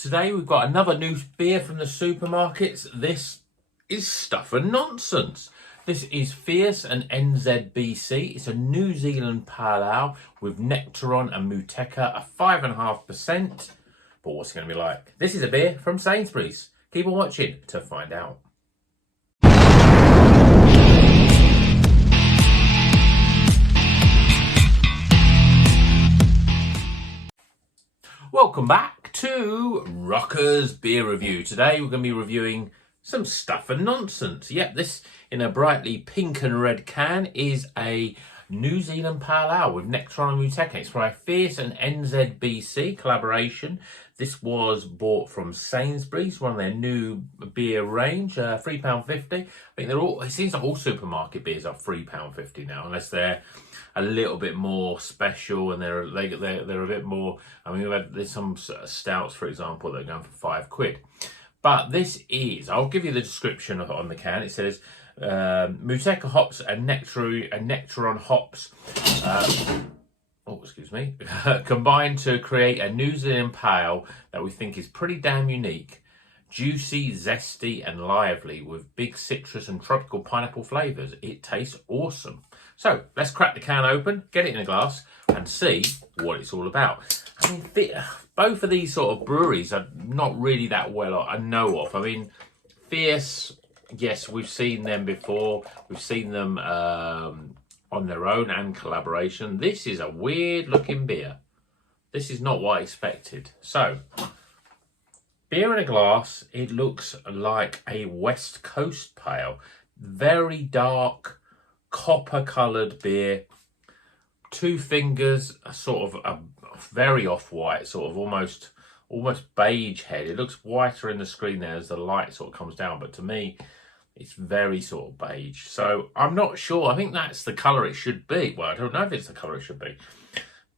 Today we've got another new beer from the supermarkets. This is stuff and nonsense. This is Fierce and NZBC. It's a New Zealand pale ale with Nectaron and Muteca, a 5.5%. But what's it going to be like? This is a beer from Sainsbury's. Keep on watching to find out. Welcome back to Rocker's Beer Review. Today we're going to be reviewing some stuff and nonsense. Yep, this in a brightly pink and red can is a New Zealand pale ale with Nectaron and Muteca. It's for a Fierce and NZBC collaboration. This was bought from Sainsbury's, one of their new beer range, £3.50. I think they're all, it seems like all supermarket beers are £3.50 now, unless they're a little bit more special and they're a bit more. I mean, there's some stouts, for example, that are going for £5. But this is, I'll give you the description on the can. It says Muteca hops and Nectaron hops. Combined to create a New Zealand pale that we think is pretty damn unique. Juicy, zesty and lively with big citrus and tropical pineapple flavours. It tastes awesome. So let's crack the can open, get it in a glass and see what it's all about. I mean, both of these sort of breweries are not really that well I know of. I mean, Fierce, yes, we've seen them before. We've seen them on their own and collaboration. This is a weird looking beer. This is not what I expected. So, beer in a glass. It looks like a West Coast pale. Very dark, copper coloured beer. Two fingers, a sort of a very off-white, sort of almost beige head. It looks whiter in the screen there as the light sort of comes down, but to me, it's very sort of beige. So I'm not sure. I think that's the colour it should be. Well, I don't know if it's the colour it should be.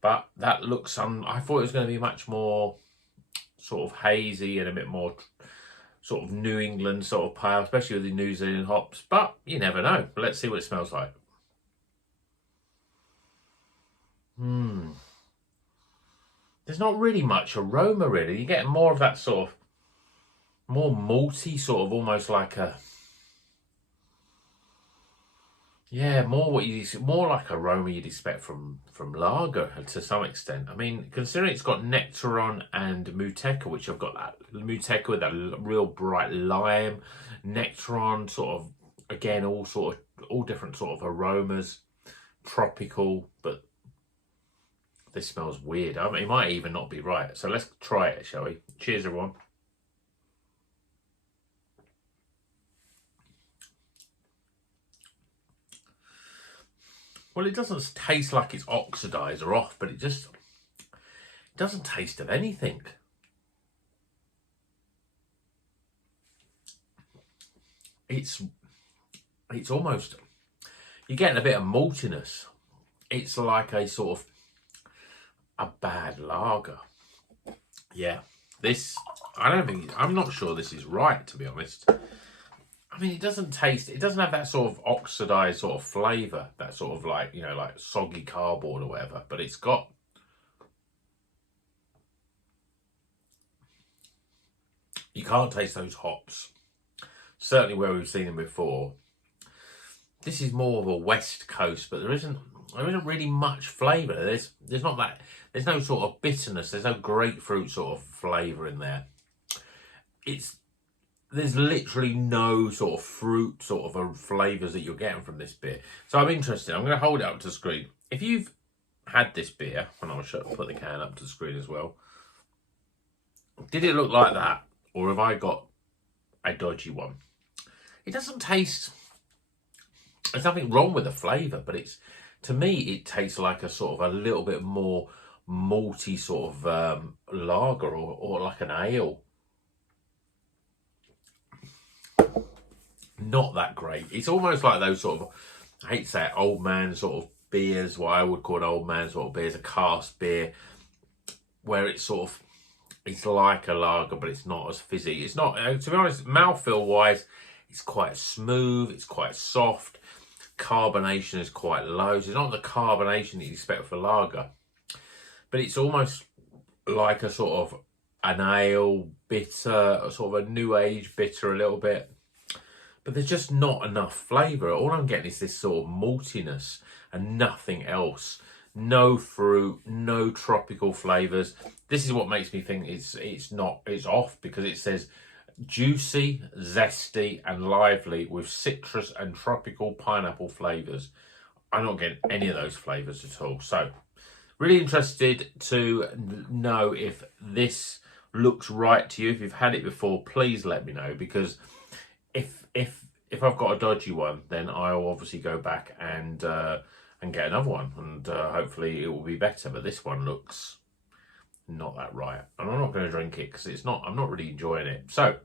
But that looks, I thought it was going to be much more sort of hazy and a bit more sort of New England sort of pale, especially with the New Zealand hops. But you never know. Let's see what it smells like. There's not really much aroma, really. You get more of that sort of more malty, sort of almost like a... Yeah, more like aroma you'd expect from lager to some extent. I mean, considering it's got Nectaron and Muteca, which have got that Muteca with that real bright lime, Nectaron sort of, again, all different sort of aromas, tropical, but this smells weird. I mean, it might even not be right. So let's try it, shall we? Cheers, everyone. Well, it doesn't taste like it's oxidized or off, but it doesn't taste of anything. It's almost, you're getting a bit of maltiness. It's like a sort of a bad lager. Yeah, I'm not sure this is right, to be honest. I mean, it doesn't have that sort of oxidized sort of flavour, that sort of like, like soggy cardboard or whatever, but it's got... You can't taste those hops. Certainly where we've seen them before. This is more of a West Coast, but there isn't really much flavour. There's no sort of bitterness. There's no grapefruit sort of flavour in there. There's literally no sort of fruit sort of flavours that you're getting from this beer. So I'm interested. I'm going to hold it up to the screen. If you've had this beer, and I'll put the can up to the screen as well. Did it look like that? Or have I got a dodgy one? It doesn't taste... There's nothing wrong with the flavour, but to me, it tastes like a sort of a little bit more malty sort of lager or like an ale. Not that great. It's almost like those sort of, I hate to say it, old man sort of beers, what I would call an old man sort of beers, a cask beer, where it's sort of, it's like a lager, but it's not as fizzy. It's not, to be honest, mouthfeel wise, it's quite smooth, it's quite soft. Carbonation is quite low. So it's not the carbonation that you expect for lager, but it's almost like a sort of an ale, bitter, sort of a new age bitter a little bit. But there's just not enough flavour. All I'm getting is this sort of maltiness and nothing else. No fruit, no tropical flavours. This is what makes me think it's off, because it says juicy, zesty and lively with citrus and tropical pineapple flavours. I'm not getting any of those flavours at all. So really interested to know if this looks right to you. If you've had it before, please let me know, because if I've got a dodgy one, then I'll obviously go back and get another one, and hopefully it will be better. But this one looks not that right, and I'm not going to drink it because I'm not really enjoying it. So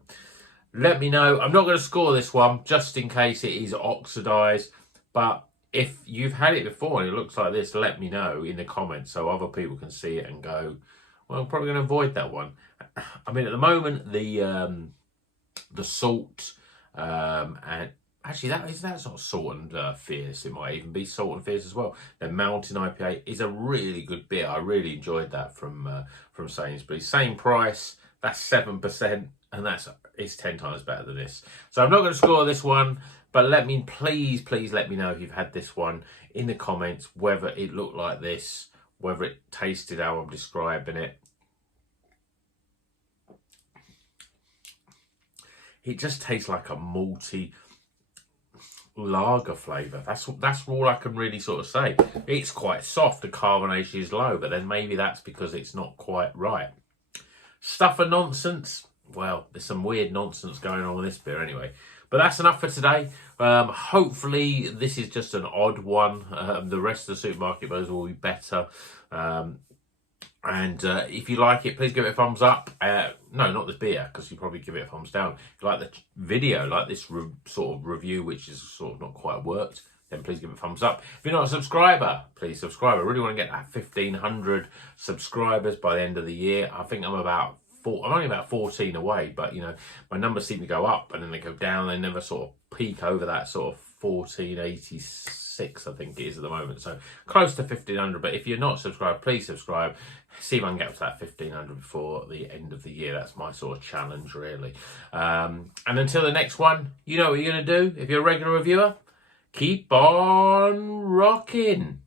let me know. I'm not going to score this one just in case it is oxidized, but if you've had it before and it looks like this, let me know in the comments so other people can see it and go, well, I'm probably going to avoid that one. I mean, at the moment, the salt, and actually that's not salt and fierce. It might even be salt and fierce as well. The Mountain IPA is a really good beer. I really enjoyed that from Sainsbury's. Same price. That's 7%, and it's 10 times better than this. So I'm not going to score this one, but please let me know if you've had this one in the comments, whether it looked like this, whether it tasted how I'm describing it. It just tastes like a malty lager flavour. That's all I can really sort of say. It's quite soft, the carbonation is low, but then maybe that's because it's not quite right. Stuff and nonsense. Well, there's some weird nonsense going on with this beer anyway. But that's enough for today. Hopefully this is just an odd one. The rest of the supermarket bars will be better. And if you like it, please give it a thumbs up. No, not this beer, because you probably give it a thumbs down. If you like the video, like this sort of review, which is sort of not quite worked, then please give it a thumbs up. If you're not a subscriber, please subscribe. I really want to get that 1,500 subscribers by the end of the year. I think I'm only about 14 away, but you know, my numbers seem to go up and then they go down. They never sort of peak over that sort of 1486, I think it is at the moment. So close to 1,500. But if you're not subscribed, please subscribe. See if I can get up to that 1,500 before the end of the year. That's my sort of challenge, really. And until the next one, you know what you're going to do. If you're a regular reviewer, keep on rocking.